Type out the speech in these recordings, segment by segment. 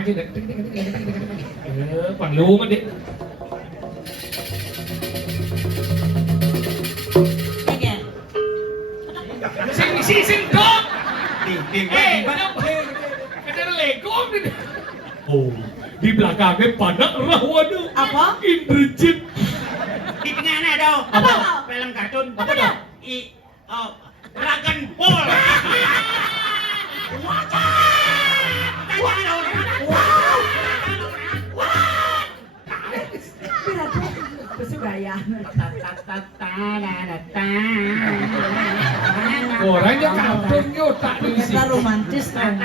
aja deh. Panlu mah deh. Sing dong. Ada Lego nih. Oh, di belakangnya panak waduh. Apa? Indrajit. Di tengahnya dong. Apa? Film kartun. Apa dong? Dragon Ball. Orangnya kartunnya otak di Ternyata sini. romantis kan.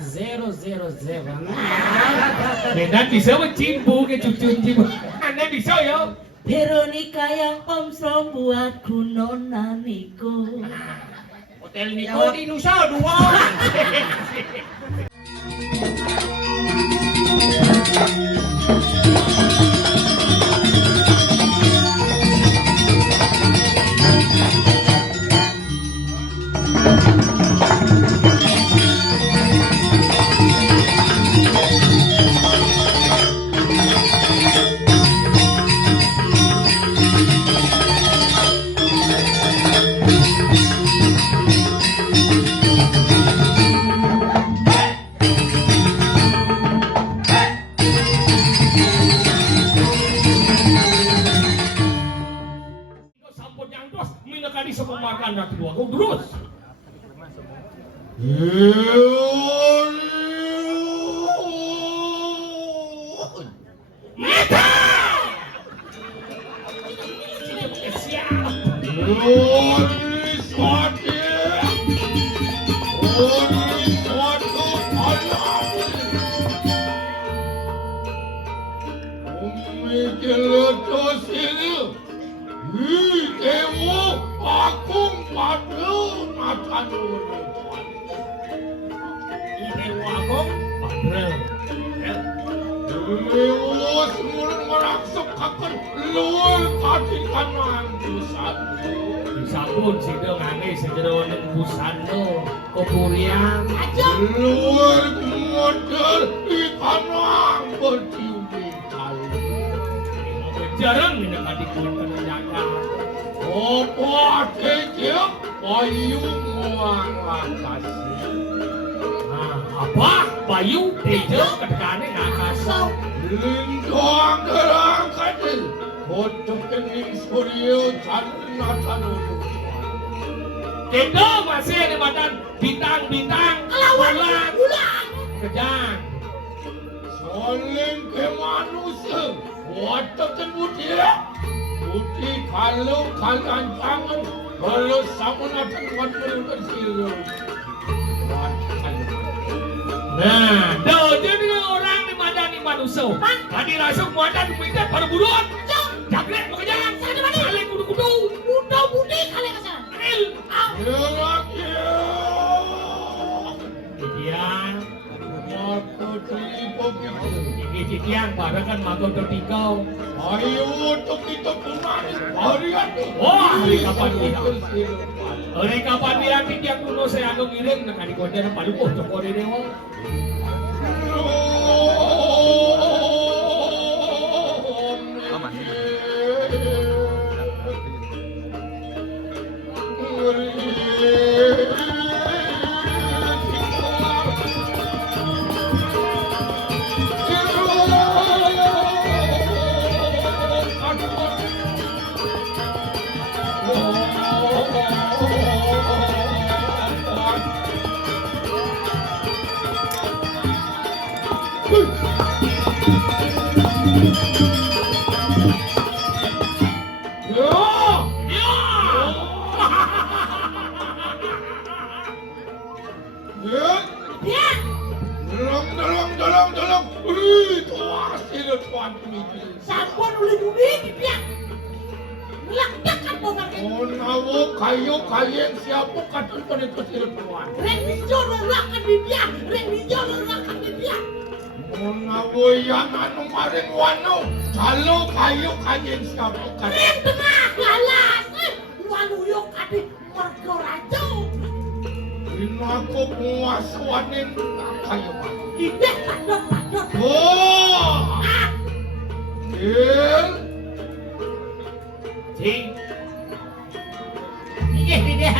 007. Beda bisa mencimbu ke cucu cimbu. Anda bisa ya? Veronica yang Om Som buatku nona Niko. Hotel Niko di Nusa Dua. Sampun yang dos, minakani sa pemakan natin ako terus. Mata! Sabun sido ngane sido nembusan lo kepurian Luar modal ikan ang bertiup jarang minakani kulkan jaga. Opo tejek ayu muang lakas. Nah, apa Bayu tejo ketekane ngakasau. Lindong derang kadi. Bodoh kening suryo jangan natanulu. Tejo masih ada badan bintang-bintang bulan kejang. Soling ke manusia. Bodoh kemudian. Putih kalau kalian jangan. Kalau sama natan wadul bersih. Nah, jadi orang di madani manusia. Tadi langsung madan minta pada buruan. Jagret mau kejalan. Kalian kudu-kudu. Muda-mudi kalian kesana. Cikian, Aku tiba begitu. cikian bareng kan mago tertikau. Ayo untuk kita kemarin harian. Wah, hari kapan dia? Hari kapan dia tiap kuno saya agak ngirim nak di konten palu oh cokor ini wong. Tolong. Tuas itu tuan pemikir. Sampun uli-uli dia. Meledak kan bonar kan. Oh, nawo kayu siapa katun pada itu silat tuan. Reng dijo lelakan di dia. Reng dijo lelakan di dia. Oh, nawo yang anu maring wano. Kalau kayu siapa katun. Reng tengah lalas. Waluyuk adik mergo rajo. aku puasuanin kayu man. Tidak, padot. Oh. Il. Cing. Iya dia.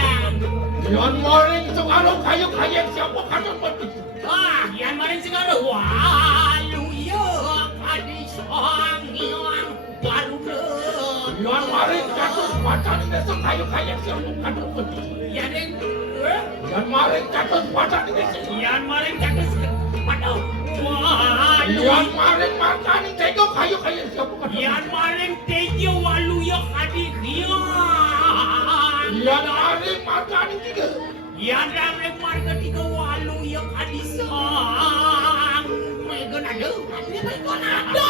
Yan maring sengaro kayu siapa kanan mati. Wah, yan maring siguro. Waluyo kadisang yang baru Yan maring jatuh pacan besok kayu siapa kanan mati. Yan ding. Yan maring jatuh pacan besok. Yan maring catus padaw. Waluyo. Yan maring makan tego kayu siapa kanan. Yan maring tejo waluyo kadihiyan. Yan maring makan tiga. Yan maring marga tiga waluyo kadisang. May ganado. May ganado.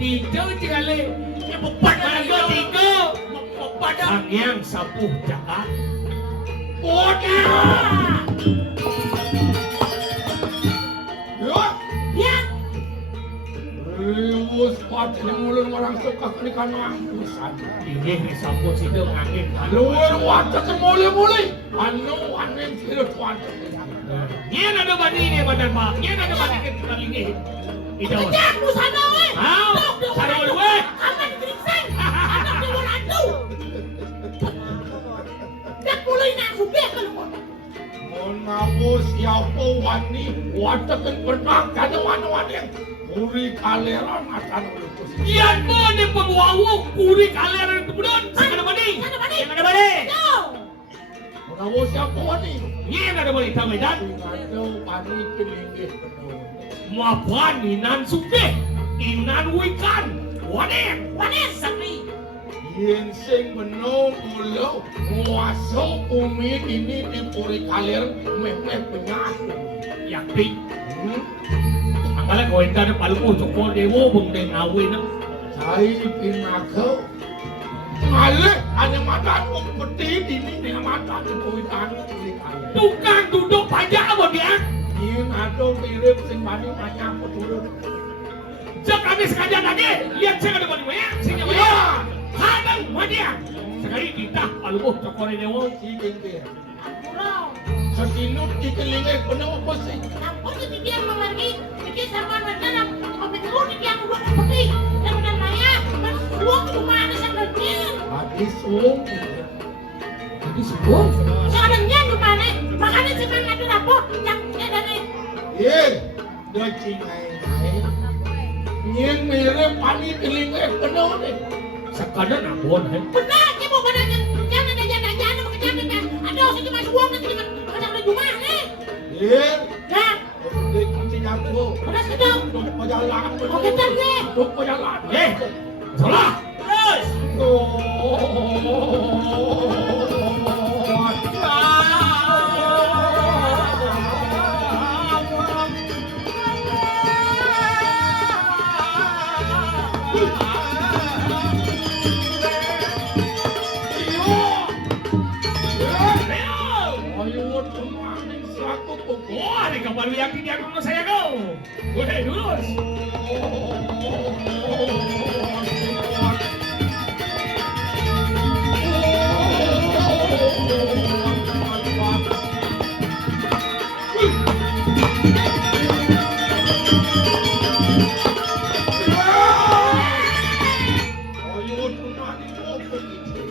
Tiga kali. Marga tiga. Ang yang 10 jakat. Bodoh. Ya. Ya, Riwus pati mulun marang suka kalikan angkusan. Ini disambut situ angin. Luar wajah semula-mula. Anu angin silut wajah. Yan ada banding ni badan pak. Yan ada banding ni kali ni. Itu. kejak lu sana we. Mau. Tok, Sana dulu weh. Aman diperiksa. Anak di luar anu. Dak mulai nak subek kalau. Menabu siapa wani wajahkan pernah kada wani puri kaleran akan lupus. Yan mo ni pagwawo kuri kalian itu budon. Sana ada banding. Sana banding. Yan ada banding. No. Menabu siapa wani. Yan ada banding sama dan. Ngado pani kelinggih penuh. Mapan inan suke. Inan wikan. Wanen sakni. Yen sing menung ulo nguaso umi ini di puri kaleran meh penyakit. Yakti. Angkala kau entah ada palu cokol dewo bengdeng awe na. Saya pinakau. Ngale ada mata peti ini dengan mata di puri kaleran. Tukang duduk pajak apa dia? Yen ada mirip sing bani banyak turun. Jika kami sekalian lagi, lihat saya ada banding banyak. Sini banyak. Kadang dia. Sekali kita palu cokol dewo. Si kengkir. Kurang. Setinut di telinga penuh apa sih? Nampun di dia mengerti. Bikin sama dengan komentar di dia udah seperti. Dan dengan Maya, uang itu mana sebenarnya? Habis uang. Jadi sebelum. Sebenarnya di mana? Makanya sekarang ada rapor yang dari. Iya, dah cingai. Yang mirip pani telinga penuh nih. Sekadar nabon. Benar, dia mau pada jangan bekerja kan. Ada usah cuma uang nanti dengan ada rumah nih. Iya, Nah, dia kunci jago. udah sedang. Duk pejalan. Oke, tadi. Duk pejalan. Salah. Terus. Ayo, teman, satu pokok. Wah, ini kapal yang tidak dulu saya kau. Udah lurus.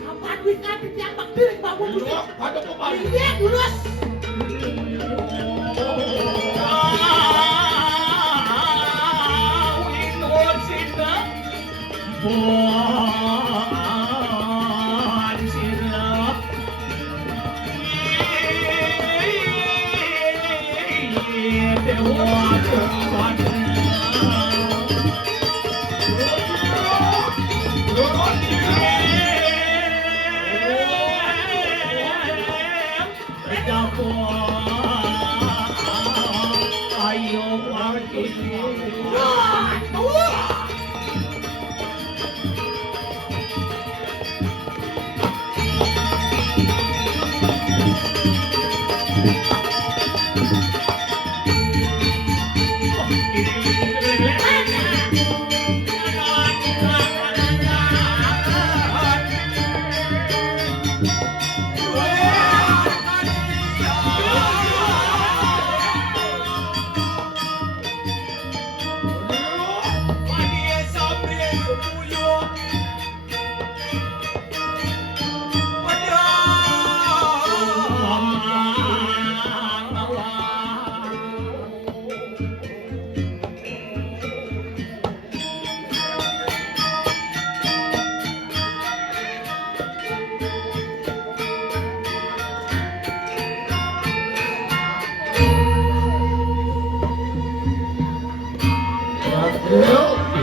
Apa duit nanti yang bakal bangun dulu. Iya, lulus.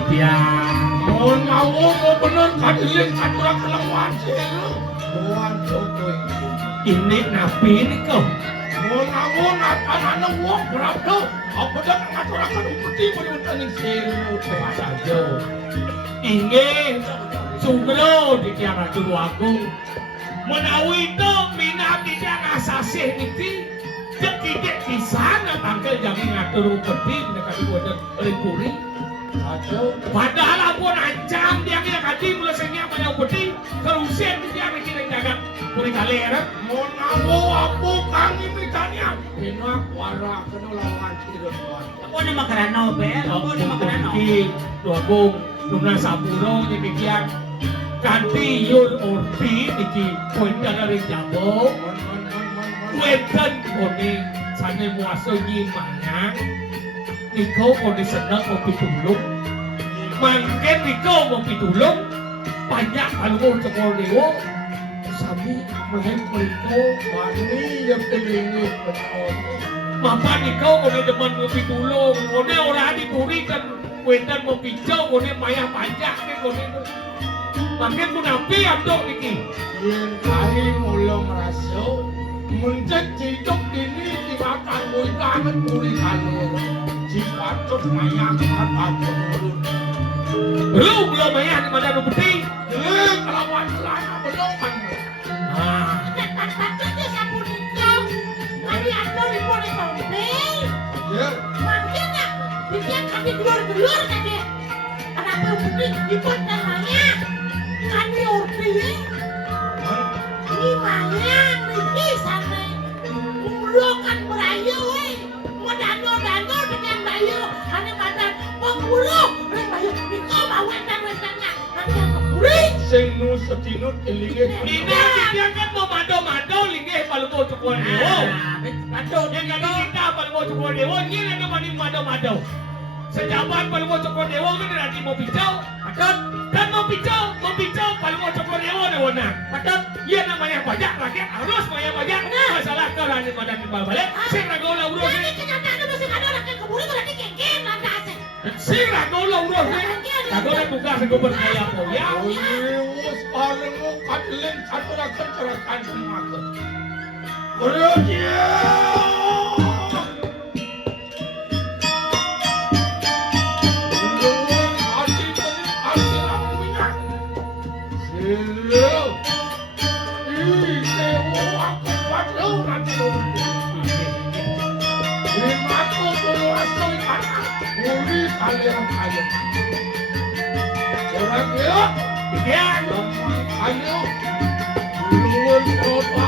Ya. Mau ngawur mau bener kadiling katurak kelawan selo. Tuan Jokowi. Ini nabi ini kok. Mau ngawur anak-anak wong berapa? Apa dah ngaturakan upeti mau diuntangin selo bahasa Jawa. Inggih sugro di Tiang Ratu Agung. Menawi itu minat tidak ngasasih niki. Tidak di sana tanggal jangan ngatur upeti dekat wadah rengkuri. Padahal pun ancam dia kira kadi mulai sengnya banyak upeti. Kerusian dia mikir jaga puri kalera. Mau ngawur apa kami mitanya? Enak wara kena lawan siro tuan. Apa nama kerana Bel? Apa nama kerana? Tuh Agung Luna Sapuro demikian. Kanti yun orpi niki poin dari jabo. Weten kone sana muaso nyimanya. Niko kone senang mau pitulung. Mangken niko mau pitulung. Banyak kalau cekor dewo. Sami mehen mereka. Mani yang telingi benar. Mapa niko kone demen mau pitulung. Kone orang dituri kan wetan mau pijau kone mayah pajak ke kone. Mangken pun api abdok niki. Yang kali mula merasa menjadi hidup ini dimakan muitangan puri kalir. Cipatut mayang apa Belum mayah di mana nu peti. Kelawan celana belum kan. Patutnya sapu nikau. Kami ada di boleh tombel. Ya. Makanya dia kami gelur-gelur tadi. Kenapa putih dibuat namanya? Kami orpi. Ini mayang ini sana. Umulokan berayu weh. Mau dano dengan bayu. Hanya badan pembuluh. Bayu nikau mau wetan-wetannya. Nanti apa buri? Sing nu setinut elinge. Ini dia kan mau mado-mado linggih kalau mau cukul dewo. Betul. Yang kali kita kalau mau cukul dewo ini ada mani mado-mado. Sejabat kalau mau cukul dewo kan nanti mau pijau. Patut kan mau pijau kalau mau cukul dewo nih wana. Patut iya namanya pajak rakyat harus bayar pajak. Masalah kerana di badan balik. Sing ragu lah urus. Ini kenyataan masih ada rakyat keburi berarti kengken lantas. Sing ragu lah urus. Ragu lah buka sing berkaya poya. Wes bareng mo kadiling katurakan cerakan semua. Orangnya. Ayo, luar kota.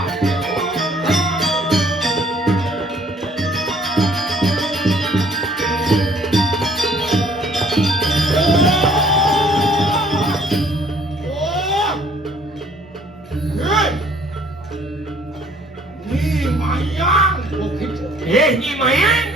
Nyi mayang.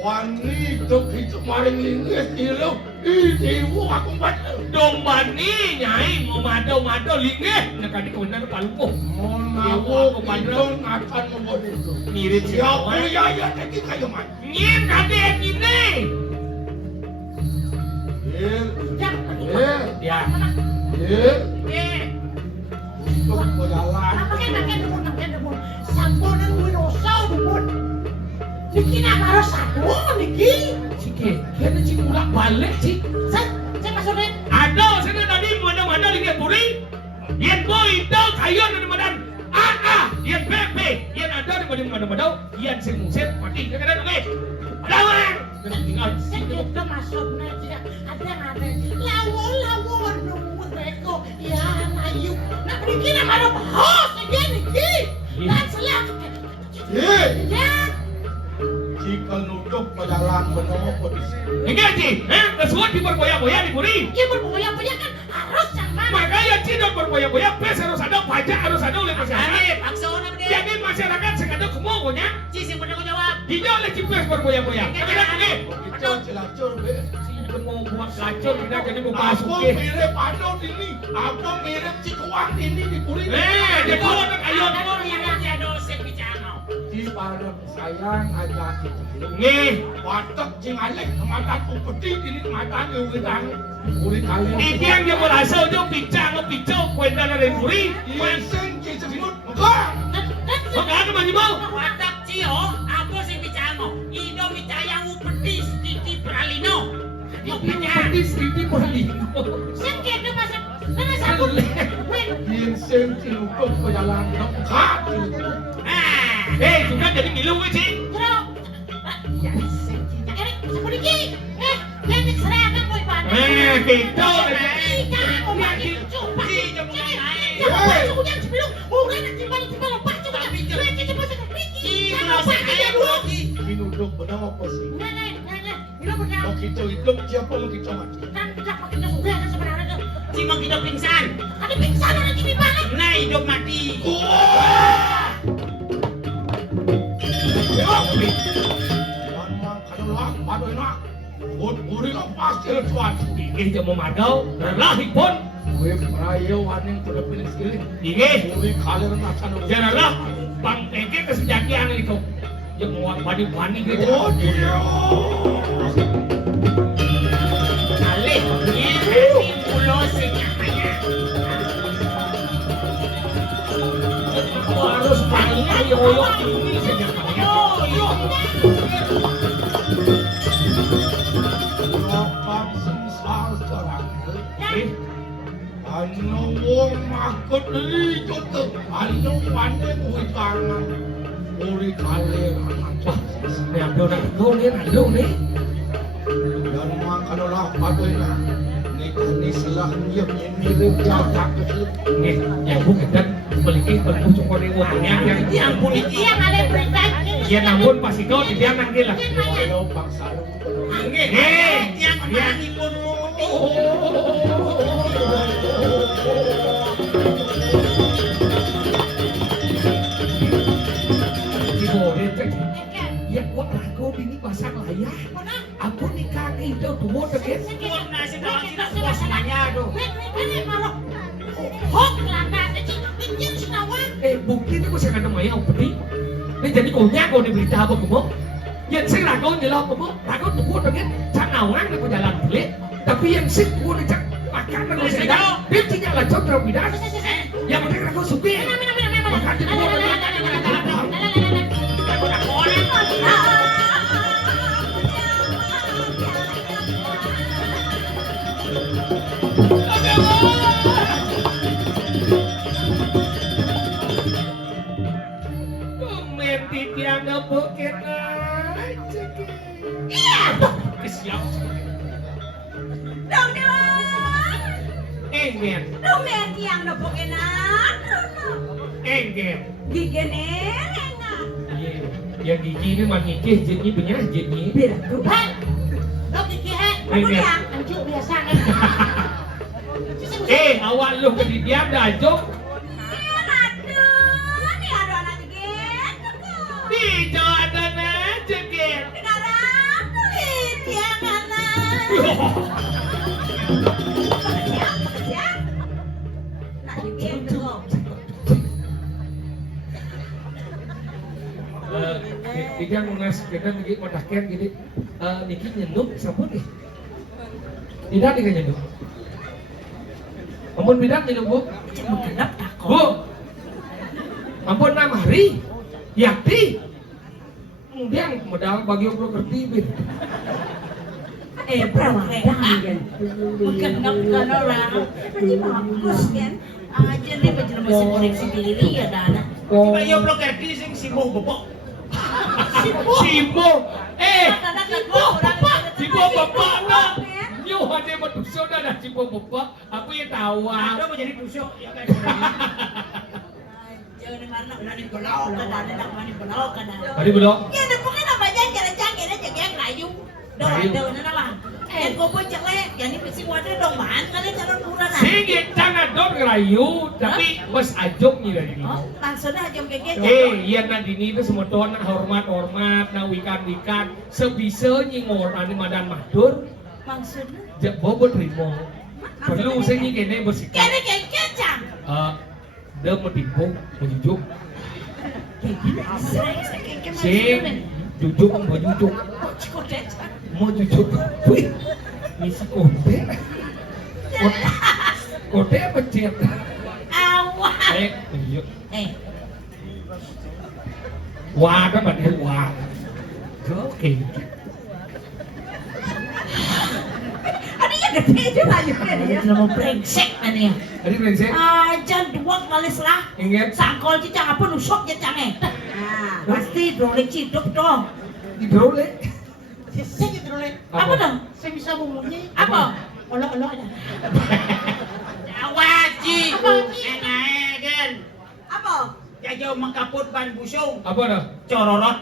Wani dok itu maring linggis ilo. Ibu aku buat. Domba ni nyai mau mado linggih. Nak adik kebenar palupuh. Mau ngawu itu akan membuat itu. Mirip Siapa ya tadi kayu man. Nyi kadek ini. Ya. Untuk berjalan. Pakai debun. Samponan winosa debun. Niki nak harus satu niki. Cike, kena cik ulak balik cik. Saya maksudnya. Ada sana tadi mana linggih puri. Yang boy itu kayon dari badan. Yang pepe, yang ada di mana. Yang sing mati. Kadang-kadang oke. Lawan. Kena tinggal. Saya juga maksudnya dia ada. Lawan nunggu mereka. Ya layu. Nak niki nak ada bahas aja niki. Dan selang. Ya. Jika nutup berjalan menunggu kondisi. Enggak cik, kesuat di berboya-boya di puri. Ya berboya-boya kan harus jangan. Makanya cik berboya-boya, pes harus ada, pajak harus ada oleh masyarakat. Paksa orang dia. Jadi masyarakat sengaja kemogonya. Cis yang pernah jawab. Hijau oleh cipes berboya-boya. Kadang-kadang ini. Kita celacur be. Kita mau buat lacur, kita jadi mau Aku masuk. mirip Ado ini. Aku mirip Cikuang ini di Puri. Jadi orang kayon. Ada yang ada dosen bicara. Iki parang sayang aja kita. Nggih, Watak jing alek mata upeti ini mata ni udang. Uri kalian. itiang yang merasa jo pincang kwenda dari muri. Yesen cisimut. Maka. Magkano man mo? Watak Cio, ako si Bicango. Ido Bicayang upedis titi pralino. Petis ini perli. Sakit na masa. Nana sabot. Wait. Yesen cilupuk pejalan. Maka. Eh, juga jadi ngilu sih. Pero. Ya, sakit. Sabot iki. Yan serangan mo ipan. Gitu. Ika ako bakit coba. Jangan masuk yang sebelum. Bukan nanti balik sebelum pak coba. Kita masuk. Jangan sakit dulu. Minudok benar apa sih? Nana. Ini benar. Mau kita hidup siapa mau kita mati? Kan tidak pakai sudah kan sebenarnya tuh. Si mau hidup pingsan. Ada pingsan ada di mana? Nah hidup mati. Uri lepas telepon. Ini jam memadau, lelaki pun. Gue peraya waning kuda pilih sekali. Ini, Uri kalir nakan. janganlah bang Ege kesejatian itu. Yang mau wani gitu. Oh dia. Alih, ini pulau senyapanya. Harus panggilnya yoyo ini saja. Lapan sengsal sekarang. Eh, Ano wong makot dito to. Ano wane mo itangan. Uri kalir wah, ini ada orang tahu nih, ada nih. dan mga kanolah patoy na. Ni sila niyam mirip jatak kesulit. Nih, yang bukan dan belikin berpucuk kode uangnya yang polisi. Yang ada pribadi. ya namun pasti kau di dia nanggil lah. Walau bangsa lu. Yang mani pun Si boleh cek. Ya kuat aku ini pasang layar. Aku nikah itu tuh deket. nasi kawan tidak suasananya aduh. Hok lana aja. Ini senawan. Bukti itu saya kata maya upeti. Ini jadi kau kau di berita apa kamu? Yang sih ragu nyelok kamu, ragu tuh deket. Canawang di jalan beli. Tapi yang sih gua dicek makan dengan sedang. Dia tidak lanjut terlalu bidas. Yang penting ragu suki. Makan di gua Aku tak boleh. Menti dia ngebukit aja. Kesiap. Dong Dewa, Enggen, dong Menti yang nepokenan, enggen. gigener enak. Iya, ya gigi ini mah ngikih, jadi benyah jadi. Biar tuh, Hai. Lo dikih. kamu yang Anjuk biasa. Awak lu ke di dia dajuk. aduh, nih ada anak gitu kok. Tidak ada aja, Gen. Sekarang kulit dia kanan. Siap, nak gitu kok. Tidak mengas kita lagi mendakir gini. Niki nyenduk sabun nih. Tidak nih nyenduk. Ampun bidak nyenduk bu. Genap tak kok. Bu. Ampun nama hari. Yakti. Kemudian modal bagi obro kerti bin. Pramadhan kan. Genap kan orang. Tadi bagus kan. Aja nih baju masih koneksi diri ya Dana. Coba yo blok kerti sing sibuk bebok. Sibo. Sibo bapak nak. Nyo ada manusia dah sibo bapak. Aku yang tahu. Ada mau jadi tusuk ya kan. Jangan dengar nak berani belau kan ada nak berani belau kan. Tadi belum. Ya depokan apa jangan jangan aja yang layu. Dah ada mana lah. Kau pun jelek, jadi mesti wadah dong man kali calon kurang. Sige, jangan dong ngerayu, tapi bos ajuk nih dari ini. Oh, maksudnya aja kayak Iya nanti ini itu semua tuh nak hormat, nak wikan, sebisa nyingor ane madan mahdur, Maksudnya? bobo terima. Perlu saya nih kene bersikap. Kene kayak kecang. Dia mau tipu, menjujuk. Sing duduk mau duduk. Mau duduk. Wih. Bisa kode. Kode apa cet? Awas. Iya. Wah, các bạn thấy wah. Oke. Adinya gede juga juga dia. Dia mau brengsek ane. Tadi brengsek. Jangan dua kali selah. Ingat Sangkol cicang apa nusuk ya cange. Nah, Pasti drolek ciduk dong. di drole. Saya drolek. Apa dong? Saya bisa ngomongnya. Apa? Olok-olok aja. Awaji. Apa? Enagen. apa? Jajo mengkaput ban busung. Apa dah? Cororot.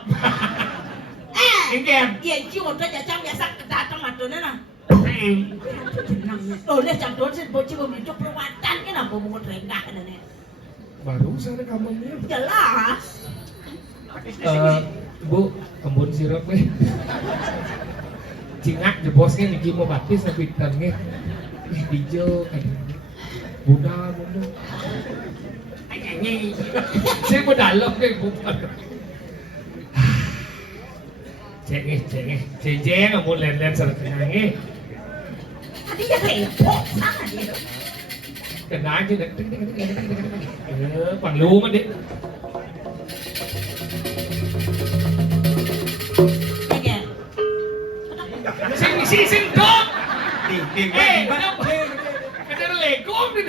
Ingat. Iya, cium udah jajang biasa datang matanya nah. Oh, dia jam dua sih bocil menuju perwatan kan apa mau rendah nih. Baru saya rekamannya. Jelas. Bu, kembun sirup nih. Cingak jebosnya niki mau baptis tapi tangnya. Hijau kan. Bunda. Saya mau dalam deh bukan. Cek nggak mau len salah kenangnya. Adinya repot sangat dia. Kena aja deh. Panlu mah deh. Sing dong. Kenapa? Kenapa lego nih?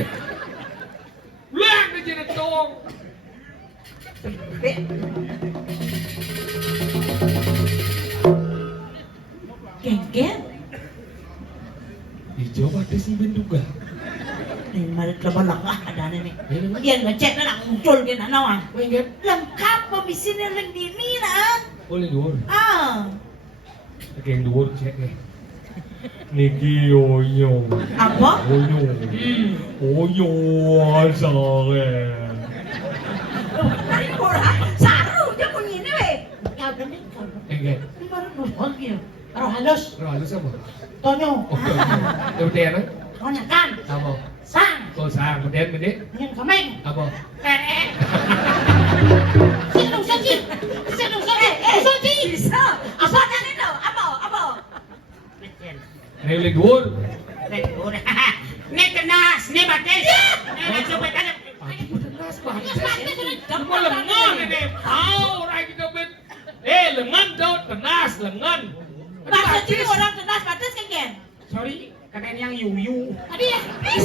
Luang aja deh dong. Genggen. Dicoba deh sih juga. Nih, mari coba lah ada nih. Dia ngecek nak muncul dia nak nawan. Ingat? Lengkap pembisinya leng dini lah. Boleh dua. Ah, Oke, yang dua cek nih. Niki oyo. apa? Oyo. Oyo asal. Tadi orang saru dia punya ini weh. Ya bener kan. Ingat? Ini baru nonton dia. Aduh halus. Halus apa? Tonyo. Oke. Kemudian apa? Kau kan? Apa? Sang. Oh sang. Kemudian Yang kameng. apa? Sino saji. Sino saji. Saji. Bisa. Apa tadi tu? Apa? Ini boleh dua. Nek kenas, nek batis. Nek coba kan. Semua lengan ini. Tahu orang kita bet. Lengan tau tenas lengan. Bahasa sini orang tenas batas kan? Sorry, kalian yang yuyu. Tadi ya.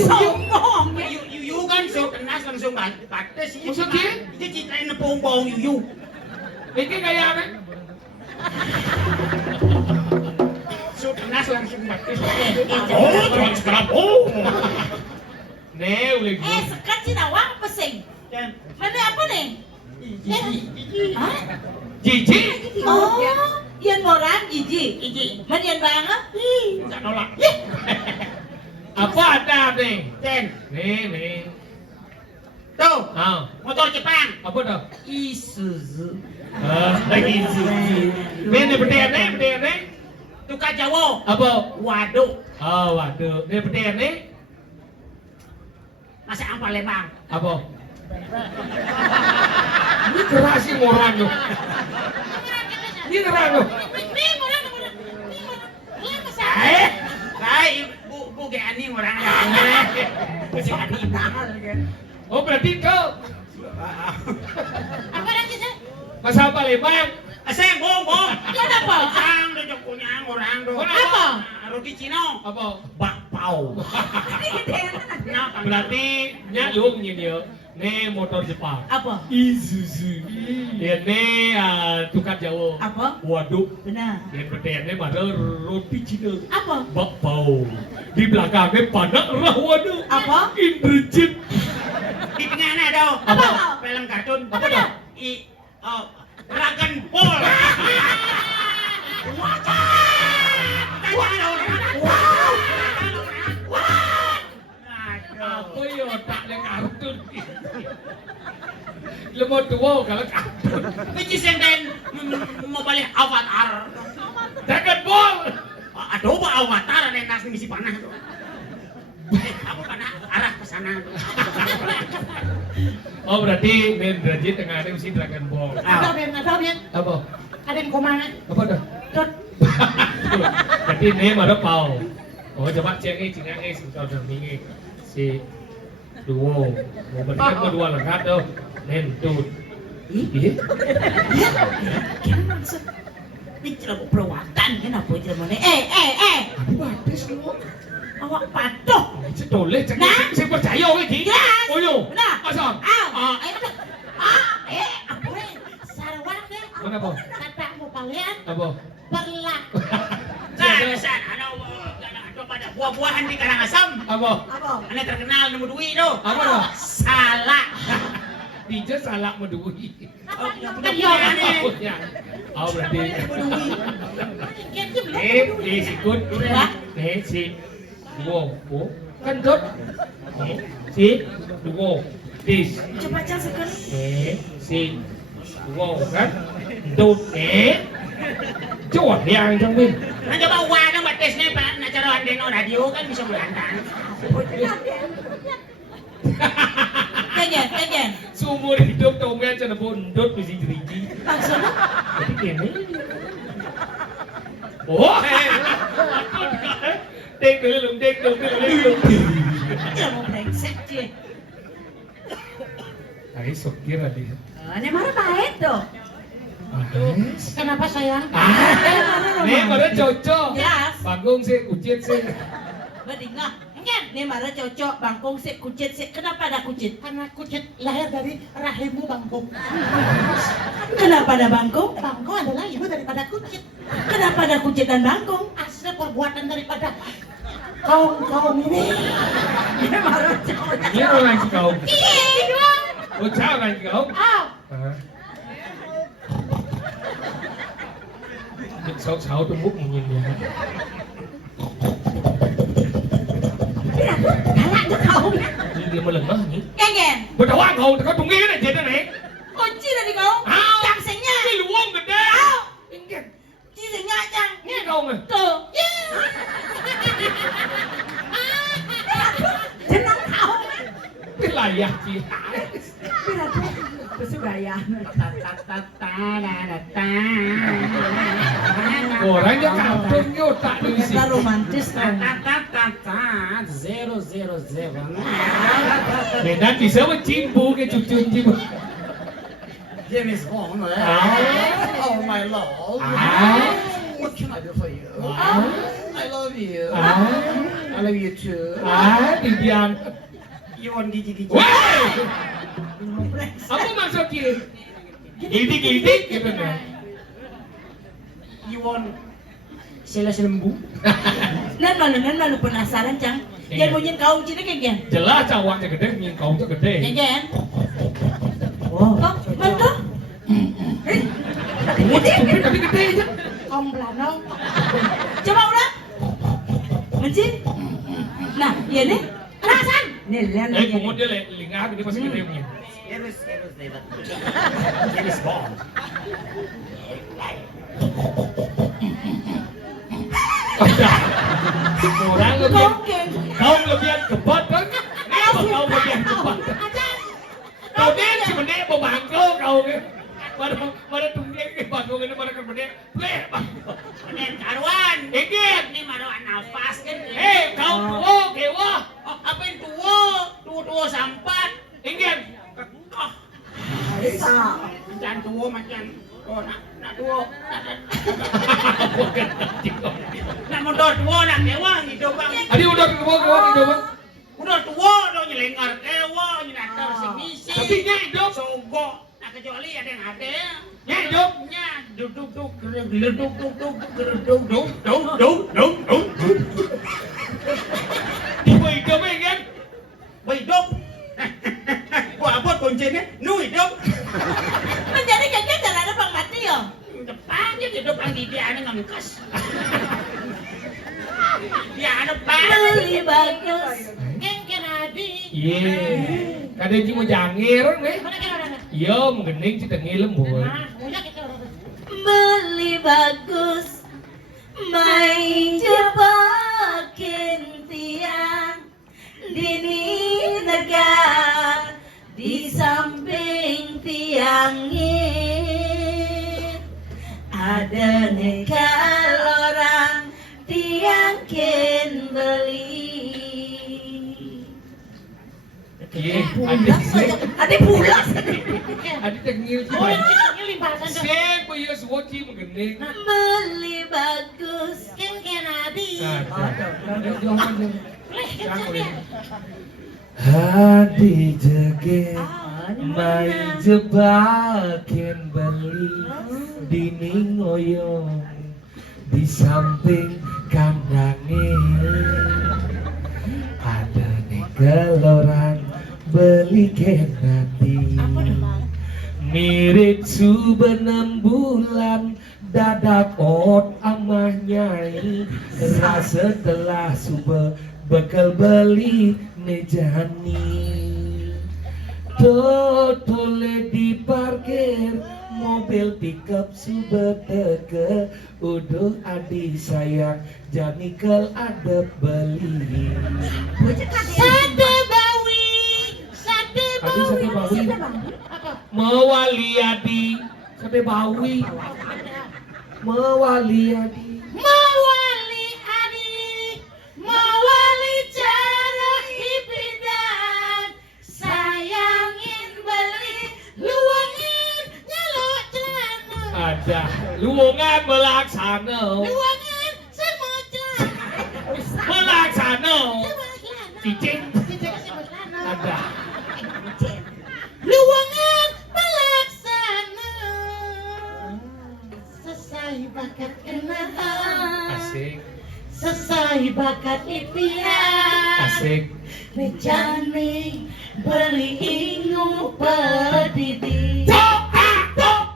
Sombong. Yuyu kan so kenas langsung batis. Maksudnya? Dia ceritain nepong-pong yuyu. Ini kayak apa? So kenas langsung batis. Oh, tuan sekarang. Oh. Nih, boleh dua. Sekat si nawang pesing. Dan Mana apa nih? Hah? Cici. Oh, yan orang jiji. Iji. Mana yan banget? nggak nolak. Apa ada nih? Dan Nih. tuh Motor Jepang. Apa dah? Isuzu. Lagi Isuzu. Ini berdiri nih. Tukar Jawa. Apa? Waduk. Oh, waduh. Ini berdiri nih. Masa ang Palembang. Apa? Ini keras sih orang tuh. Ini keras tuh. Bu Gani orang. Si Gani Oh, berarti kau apa lagi sih? masa Palembang. Aseng, bong. Kenapa? Sang do punya orang do. Apa? Roti Cino. Apa? Bakpao. Kenapa? Berarti nya lu dia. Nih motor Jepang. Apa? Isuzu. Dia nih tukar Jawa. Apa? Waduh. Benar. Dia berdiri pada roti Cina. Apa? Bakpao. Di belakangnya panak rah waduh. Apa? Indrajit. Di tengahnya do. Apa? Film kartun. Apa dah? Dragon Ball. Apa ya tak ada kartun. Lemot tua kalau kartun. Which is yang mau balik Avatar. Dragon Ball. Aduh, Pak Avatar ada yang misi panah tuh. Aku panah arah ke sana tuh. Oh berarti main derajat tengah ada mesti Dragon Ball. Ada Ben. Apa? Ada yang koma. Apa dah? Dot. Berarti ini ada pau. Oh coba cek ini cina ini kalau dah ini si duo. Mau berikan kedua lengkap tuh. Nen tut. Iya. Kan maksud ini celana perawatan kenapa celana Aku batis lu. awak patuh. Cetoleh cek Nah. saya percaya ini. Yes. Oh yo. Benar. Asal. Apa ni? Sarawak deh. Kenapa? Katamu kalian Apa? berlaku. San, ada pada buah-buahan di Karangasem. Apa? Apa? Ane terkenal nemu duit tu. Apa dah? Salah. Bija salah medui. Oh, yang punya Kan punya ya, ni. Oh berarti. Gitu belum. Sikut. Si duo. Oh, kan dot. Si duo. Dis. Coba cak sekali. Si duo kan. Dot. Cuat yang trong bên. Nak coba uang nak buat tes ni, nak cara andeng radio kan bisa berantang. Kegen. Seumur hidup Tomen sana pun dot mesti jeriji. Maksudnya? Jadi kene. Oh. Dek dulu. Dia mau brengsek je. Ay, sokir ada. Ini mana baik tu? Kenapa sayang? Ni pada cocok. Jelas. Panggung sih, kucit sih. Berdingah. Ini mana cocok bangkong sik kucit sik. Kenapa ada kucit? Karena kucit lahir dari rahimmu bangkong. Kenapa ada bangkong? Bangkong adalah ibu daripada kucit. Kenapa ada kucit dan bangkong? Asli perbuatan daripada kaum ini. Ini baru cocok. Ni orang kau. Iya. Oh, cakap orang kau. Ah, Sáu tumbuk nhìn dia. Galak tu kau. Dia melengah ni. Kegen. Bertawang kau, kau tunggu ni je ni. Kunci dari kau. Au. Cang senya. Ni luang gede. Ingat. Kunci senya cang. Ni kau ni. Tu. Senang kau. Pelayah si. Bersuraya. Orangnya kampung ni otak ni si. Kita romantis kan. 007. Medan bisa mencimbu ke cucu-cucu. James Bond. Oh my lord. What can I do for you? I love you. I love you too. Didiam. You want gigi-gigi? Wah! Apa maksud dia? Gidik gitu kan? You want sila lembu? Nan malu penasaran cang. Jangan bunyiin kau cina kegen. Jelas cawaknya gede, min kau tu gede. Kegen. Oh, betul. Tapi gede je. kaum Belanau. Coba ulang. Mencin. Nah, iya nih. Rasan. Nih, lihat Kumut dia lingah dia masih gede punya. James Bond. Orang lebih, Kokeng. kau lebihan kebat kan? Kenapa kau lebihan kebat? Kau ni sebenarnya berbangko kau ni. Mana tunggu ke bangko ni mana kemudian play bangko. Nen karuan. Ingat. Ini maruan nafas kan? Kau tuo kewa. Oh, apa yang tua sampat. Ingat. Oh, Sa. jangan tua macam. Oh, nak tua. Nak mundur tua nak kewa hidup bang. Adi udah kewa hidup bang. Udah tua dong nyelengar kewa nyelengar semisi. Tapi nya hidup. Sogok. Nah kecuali ada yang ada. Nya hidup. Nya duduk geleduk. Tiba hidup kan? Hidup. Gua abot kuncinya, nu hidup. Menjadi kegen jangan ada bang mati yo. Depannya hidup yang di dia ada ngangkas. Dia ada depan. Beli bagus. Yang kenadi. Iya. Kadang cuma jangir nih. Mana kena orang? Iya, menggening cita lembut. Nah, punya kita orang. Beli bagus. Main jebakin tiang. Dini negara di samping langit ada nih kalorang diangkin beli. Ade pulas. Ade tengil Oh, ini limbatan dong. Sing boyo suci menggening. Beli bagus. Ken adi. Hadi jege main jebakin beli dinding oyong di samping kandangnya ada nih keloran beli kenati mirip suben 6 bulan dadak ot amah nyai setelah sube bekal beli nejani totole di parkir mobil pickup subeteke uduh adi sayang janikel ada beli Sade bawi. Adi sate bawi Apa? mewali adi sate bawi mewali adi Mawali adi. Mawali cara hipidan. Sayangin beli. Luangin nyelok celana. ada luwungan melaksana Luangin semua celana. melaksana Semua celana. cicing Cicing semua celana. ada Luangan pelaksana Selesai bakat kenal asik Selesai bakat impian asik Rejani beli ingu pedidi doa doa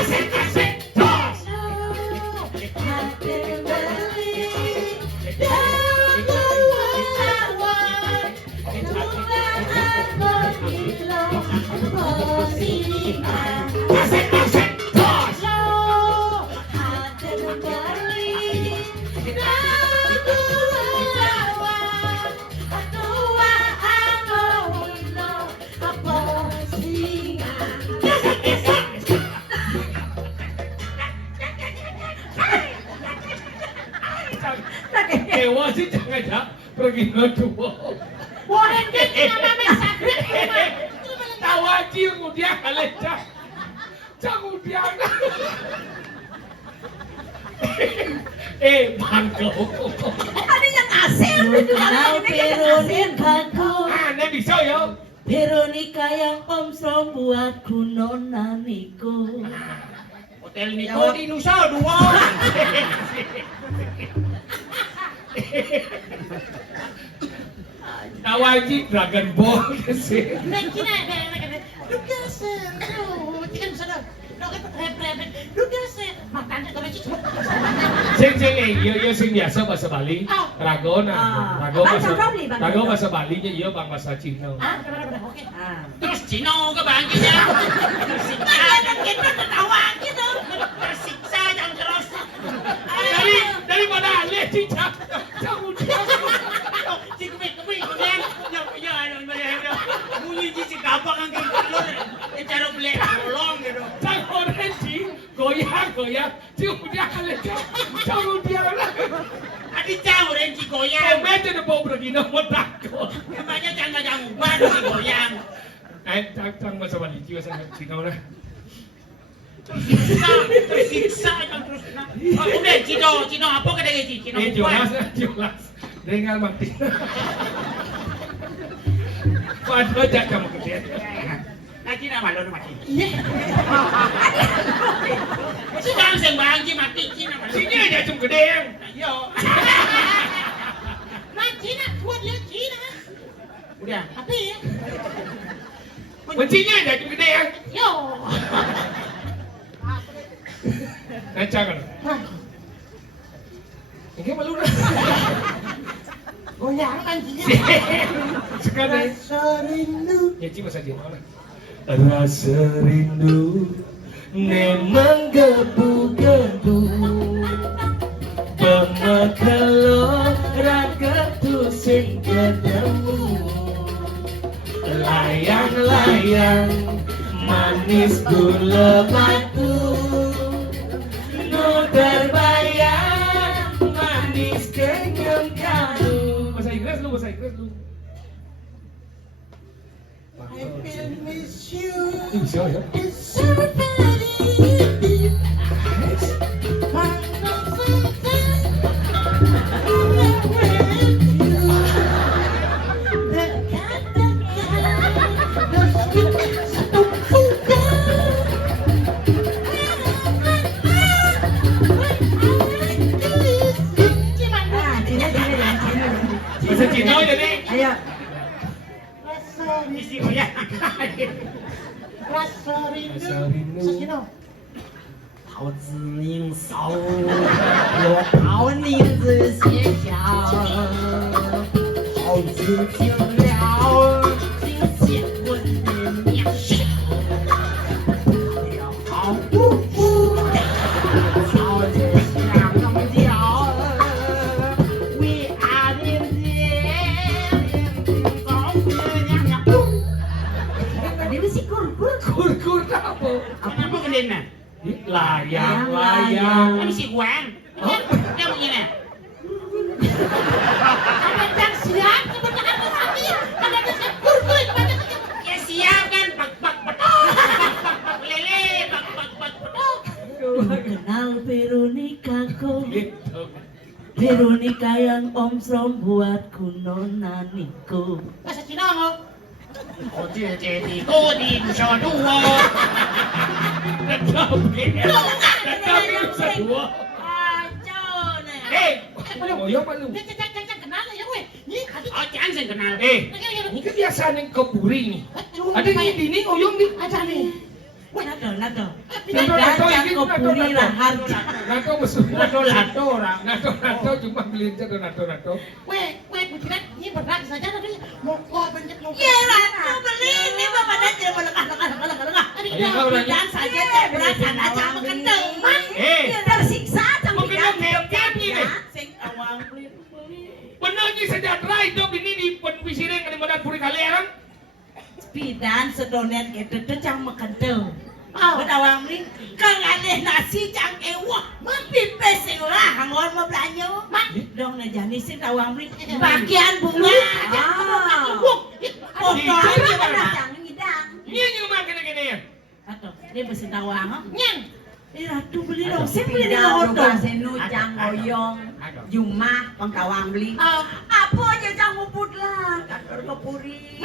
asik asik tos asik asik tos Ewa sih jangan ya pergi ngedua. Tahu aja kemudian kalian jangan udian. Bangko. Ada yang asing. Kalau Veronik bagus. Aneh bisa ya. Veronika yang om som buatku nonaniku. Hotel Niko di Nusa Dua. Tahu aja Dragon Ball sih. Sing yo sing biasa bahasa Bali. Ragona. Rago bahasa Bali nya iya bang bahasa Cina. Terus Cino ke bangkinya. Tersiksa jangan terus. Daripada alih cicak. Jangan dia. Si kemi kemudian ya bunyi si gampang kan kalau cara beli tolong gitu. Jangan renci. Goyang. Dia alih. Jangan dia. Adi jauh renci goyang. Meja na bau bergina mo takot. Namanya jangan ubah si goyang. Cang bahasa Bali juga saya Cina lah. Tersiksa kan terus. Udah Cino apa kata Cino? Jelas. Dengan mati. Padahal jak kamu kecil. Nah Cina malu mati. Sedang sembangki mati Cina malu. Sini aja cuma gede yang. Yo. Cina, buat lihat Cina. Udah. Tapi ya. Kuncinya aja cuma gede yang. Yo. Ngaca kan? Ini malu dah. Goyang kan Cina. Sekarang Serindu. ya cuma saja. Rasa rindu memang gebu-gebu pemekalo raketu sing ketemu layang-layang manis gula batu nu terbayang manis kenyam kamu. Bahasa Inggris lu. I will miss you. Bisa ya? It's so very Bahasa Cina jadi. Ayo. Isi ya. Rasa rindu. Rasa rindu. Sakino. 桃子宁少，我桃宁子写下，桃子听了，听见我的娘笑，好不不，桃子香调，为阿莲姐，高姑娘不。Tadi mesti kur. Kur apa? Apa kena? Layang-layang. Ini si Guang. Dia begini. Ada yang siap kebenaran hati. Ada yang kur Ya siap kan. Bak betok. Bak lele. Bak betok. Kenal Veronica kok. Veronica yang Om Som buatku nonaniku. Bahasa Cina mo. Jadi di Nusa Dua. Tapi bisa dua. Kacau nih. Ngoyo apa lu? Jangan kenal ya gue. Ni hati. Oh jangan saya kenal. Ini kebiasaan yang keburi nih. Ada yang di sini ngoyong nih. Aja nih. Nado. Nado Yang keburi lah harga. Nado mesum. Nado cuma beli aja nado. Gue pikiran ini berat saja tadi. Mau kau banyak mau. Ya Ratu beli ini bapak dan tidak melengah. Dan saja saya berasan aja mengendeng. Tersiksa sama sing awang beli. Benar ni sejahtera hidup ini di penwisiring di Medan Puri kalian. Bidan sedonet gitu tuh cang mengendeng. Awang beli kang ada nasi cang ewah. Pipe sing lah hangor mau belanja. Dong najani sing awang beli bagian bunga. Pokoknya jangan ngidang. Ini yang makan gini ya. Atau dia besi tawang. Nyang. Ratu beli dong, saya beli di Tidak hotel. senu jang oyong Jumah pengkawang beli apa aja jang uput lah kantor kepuri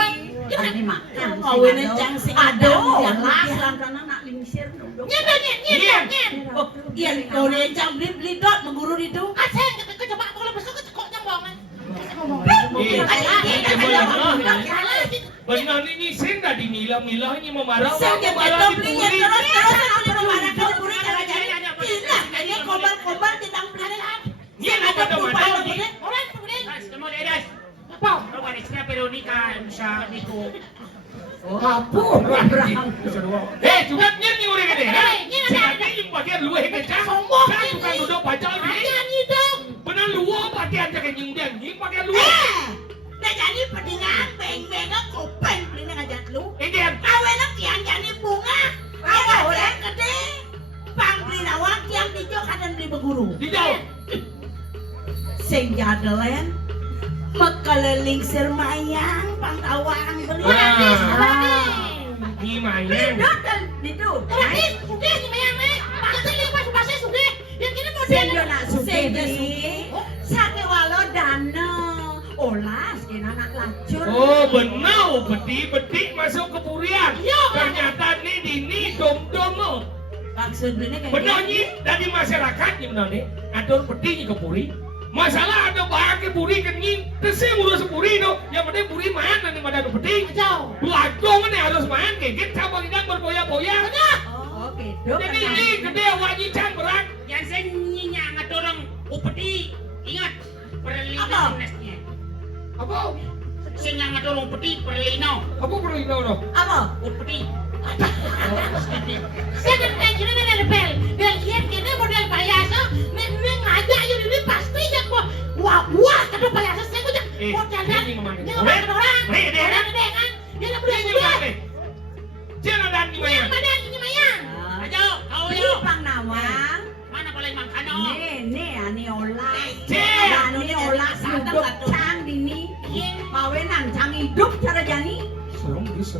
ini makan Kawinnya jang sing ada yang yang lah lah. karena nak lingsir Nyen. Oh, iya kau dia jang beli dot mengguru itu. Asal kau coba kalau besok kau jang bawang. Benar ini saya nggak dimilah-milah ini memarah. Saya kita belinya terus marah kau puri jangan jadi. Tidak, ini kobar tidak beli. Ini apa teman-teman ini? Orang kemudian. Kamu lihat. Apa? Kau ada siapa Veronica bisa niku. Apa? Juga nyanyi orang ini. Siapa yang bagian luar yang kencang? Sombong. Saya bukan duduk baca ini. Nyanyi dong. Benar luar bagian jaga nyungdian. Ini bagian luar. Nah jadi pedingan beng-beng kopeng beli ngajak lu. Ini yang Awenak yang jadi bunga. Awak orang gede. Pang beli nawak yang hijau kadang beli beguru. dijauh. Sing jadelen mekeliling sermayang pang awang beli. Ini mainan. itu Terakhir, sudah ni mayang ni. Kita ni pas bahasa sudah. Yang kini mau sing dia. yo nak suke beli sake walo dana olas kena anak lacur Oh benar, beti masuk ke purian. Ternyata ini dom-dom. Maksud beli kayak Benar ni dari masyarakat ni benar ni. Atur beti ni ke puri. Masalah ada bahagi puri kenying. Terus urus puri tu. Yang penting puri main nanti pada beti. Jauh. Belakang ni harus main. Kita bagian berboya-boya. oh gitu Jadi ini gede wajib can berat. yang saya nyinya ngadorong upeti ingat perlino nesnya. Apa? Sing ngadorong upeti perlino Apa perlu tahu tu? apa upeti. Saya kan kayak Bocah dan ini memang. dia ngomong orang. Nih, deh, Orang kan? gede kan? Dia nak beli Ini beli. mana? Cina dan Yang gimana? badan ini mayang. Ah, Ayo, kau Ini yo. pang nawang. Mana paling mangkano? Nih, ani olah. Cik. Ani olah hidup cang dini. Pawenan cang hidup cara jani. Serem bisa.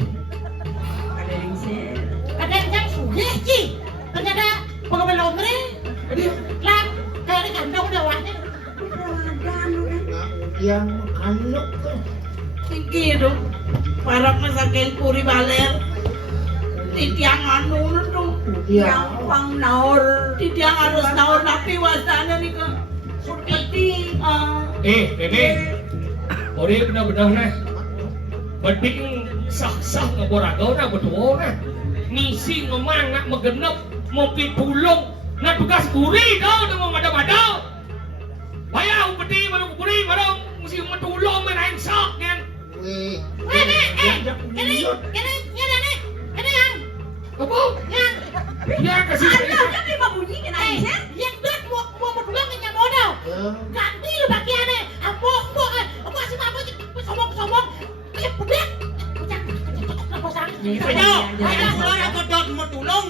Ada lingser. Ada yang sugih ci. Ternyata pegawai laundry. Lah, kayak kandung dah wahnya. Yang kalok tuh. Tinggi dong. Parang masakil puri baler. Titiang anu tuh. Yang pang naor. Titiang harus naon napi wasana nih ke. Seperti Bebe. Ori benar-benar nih. Beding sah-sah ngeboragaw na betul na. Misi ngomang nak magenep mau pitulong na tugas buri kau na mau madaw-madaw. Bayar upeti mana buri mana mesti matulong main sok kan. Weh. Ini yang. Apa? Yang. Ya kasih Ada kan lima bunyi kena lingser. Yang dot mau berdulang dengan modal. Ganti lu bagiannya. Ambo asyik ambo sombong. Dia pedek. Ayo, ayo keluar aku dot mau tulung.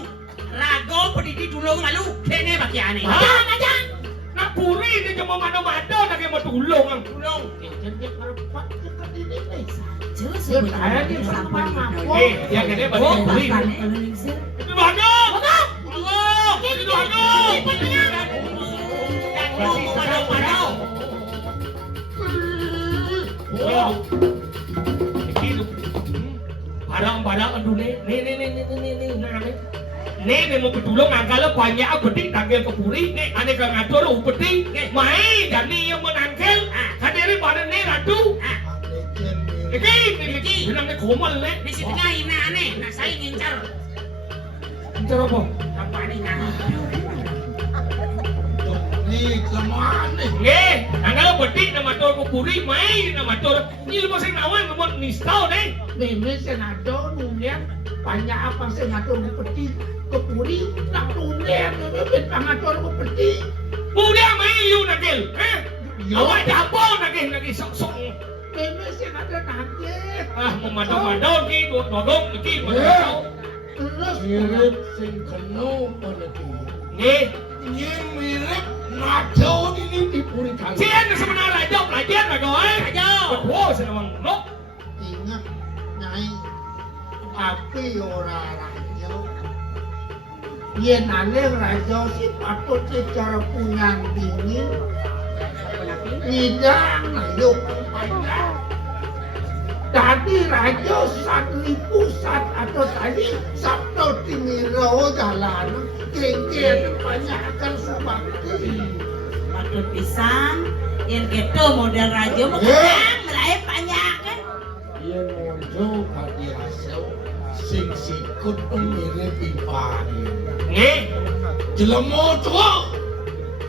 Rago pedidi tulung malu. Kene bagiannya. Ajan. Nak buri ni cuma madaw-madaw nak mau tulong ang tulong. Ya gede bagi buri. Di mana? Allah, di mana? Madaw-madaw. Wow. Barang-barang aduh nih mau pedulong angkala banyak bedik tanggil ke puri nih ane ke ngatur upeti mai jadi yang menangkel kadiri badan nih ratu iki bilang nih komal nih Di situ ini aneh. Nak saya ngincar. ntar apa? Apa ini nah? Ni kemana? Nggih, angkala bedik nama matur ke puri mai nama matur ini lepas saya nawan ngemot nistau nih Meme senado nulian banyak apa senado peti kepuri nak nulian meme pangator peti. mulia mai liu nagil awak dapur nagil sok-sok Meme senado nangkep. memadau-madau ki dodong ki madau Terus Mirip sing kena pada dia. nggih Ini mirip ngaco ini di puri kali. Cian sebenarnya raja pelajar lah kau Raja. betul senang nok ingat nyai api ora raja. Yen aneh raja si patut secara punya dingin. Nidang yuk panjang. Tadi raja satri pusat atau tadi sabto timiro jalan kengken banyakkan subakti. patut pisan. Yang gitu model raja mau kenang melayu banyak kan. Yang muncul hati rasa sing sikut mirip pipani. nggih Jelemo tua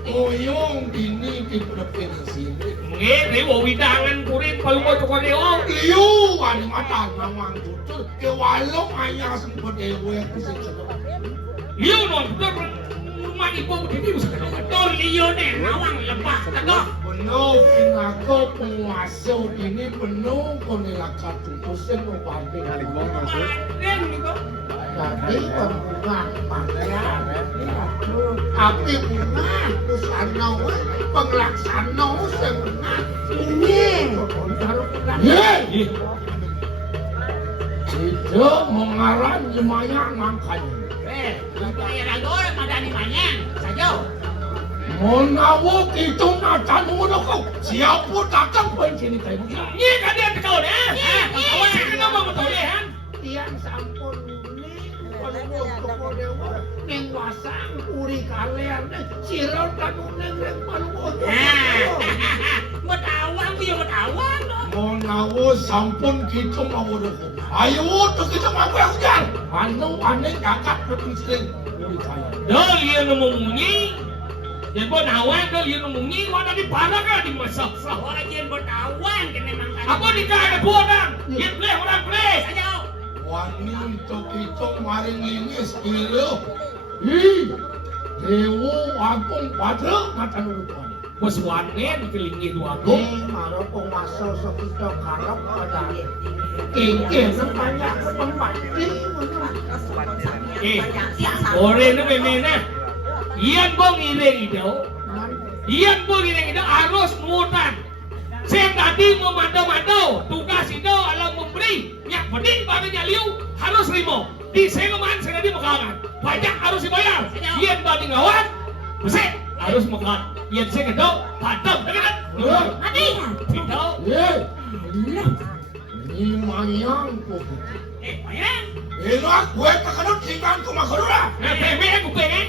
ngoyong ini di provinsi ini. nggih dewa widangan kurit kalau mau cokor dewa Liu wali mata namang tutur ke walong hanya sempat dewa yang bisa liu non betul rumah ibu begini bisa kenal betul liu nih nawang lepas tegak penuh pinako penguasa ini penuh konelaka tutusin membanding panen gitu Jadi pembunga pangeran api bunga terus ano penglaksana sebenarnya ini taruh pegang Ye! Tidak mengarang jemaya ngangkanya. Kaya rago madani manyang. Sajo. Menawuk itu nacan menukau. Siapa datang pun sini kayak begini. ini kan dia tegak deh awak saya kenal mau betul deh kan tiang sampun ini kalau dewa neng wasang uri kalian sirau kanu neng reng palu Betawang dia betawang. Menawuk sampun kita mau dukung. Ayo tuh kita mau hujan. Anu aneh kakak lebih sering. Uri kalian. dah liu nemunyi dan buat nawang dah liu nemunyi mana di parah kan di masak Orang jen betawang kena mangkano. apa nikah ada dua orang dia boleh orang boleh Sajo. Wani untuk kita maring lingis kilo. Hi, dewa agung pada nacan urutan. Bos wanen kelingi dua agung. Maro penguasa sekitar karep ada kengkeng banyak pembati. Ore na memena. Iyan bong ireng ito. Iyan bong ireng ito harus mutan. Saya tadi memantau-mantau, tugas itu alam memberi. Yang penting baginya liu harus rimo. Di sengaman saya tadi makanan. Pajak harus dibayar. Iyan bagi ngawat, besek harus makan. Iyan saya kedok, padam, kan? Mati. Itu. Ini mayang ko. Mayang. Elok gue kakanot tinggal ko makarura. Peme aku pengen.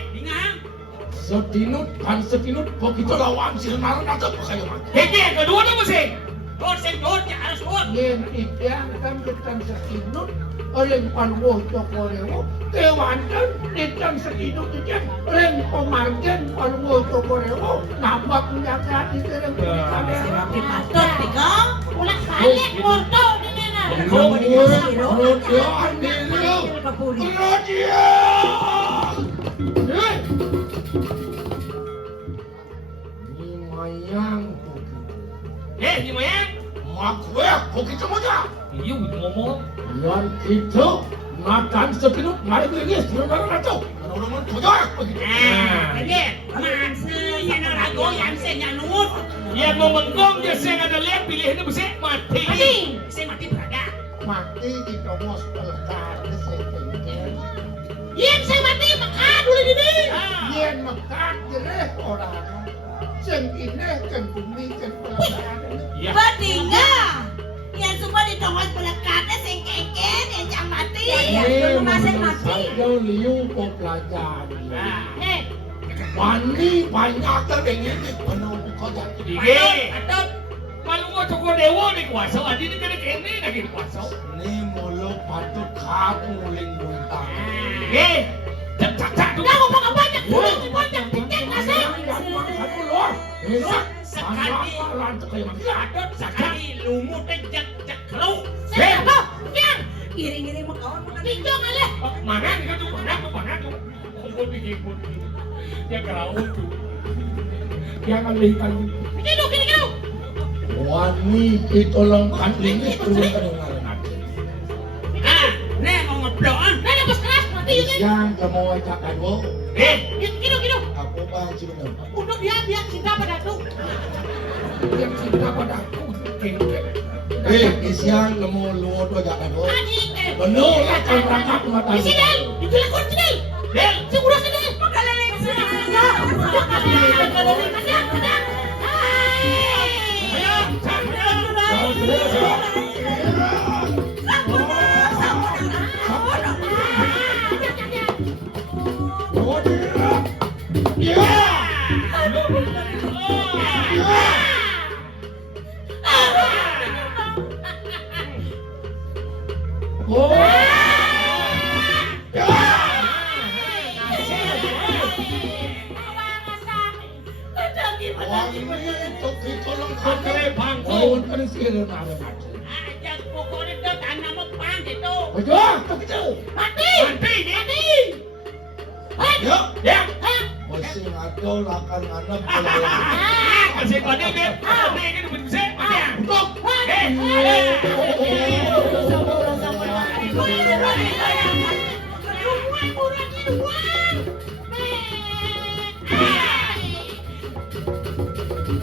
Setinut kan setinut kok kita lawan si Lenaran agak kayo man. Hege, kedua na besek. Dosen harus buat. Yen ikyang kan kitang sekinut oleh panwo tokorewo kewantan kitang sekinut ikyang oleh pemargen panwo tokorewo nambak menjaga di dalam Di patut tiga. Ulah balik moto ni nena. Rodian diriu. Kapuri. Rodian. Ini mayang ko. Di mayang. Mak gue kok kita mo ja. Iyo, ngomong. Yan itu makan setinut mari beli di Lenaran ato. Ano naman ko ja. Hege, Yan ang rago, yan sa nyanut. Yan mo menggong dia saya ada lihat pilihannya besek mati. Mati. Saya mati berada. mati di tomos pelekar sekengken Yen saya mati makan dulu ini. yen mekat jereh orang sing ini kan bumi kan pelekar Ya. Bertiga. Yan semua di tongos pelekatnya sengkengken, yang jang mati. Dulu masih mati. Saya liu ko pelajari. Eh, Mani banyak kan ini penuh ko ja. Dige. Kalau mau cukup dewa di kuasa, adi ni kena kene lagi di kuasa. Ni mulut patut kamu muling buntang. Dige. Cak tu. dah ngomong apa banyak dulu si bocah tiket nasi. Kamu luar. Enak. Sekali lantuk kayak mana? Adot sekali lumut jak kelau. Saya apa? Yen, Iring-iring makawan makan. pinjong aleh. Mana ni tu? Mana tu? Kumpul bikin pun. Dia kelau tu. Dia akan lihat. Kini. Wani pitolong kandingnya turun ke dengaran hati. Nih mau ngebloan. Nana bos keras mati yun eh. Yang kamu ajakkan wo, Kini. aku bang sebenarnya. Untuk dia cinta pada tuh. Yang cinta pada aku. Isian kamu luar tu ajakkan wo. Anjing eh. Benar lah kan rangkap mata. Isi del, itu lakon si del. Del. Si udah si del. Makalalik sila. Kadang. Mati. Masih ngaco lakan anak pelayan. Kasi pa din eh. Ano yung ganun bisa? Untuk.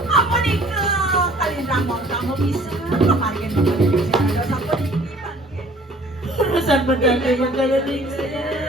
Apa nih kalindang mau kamu bisa kemarin ada sampai di Urusan pedang dengan saya.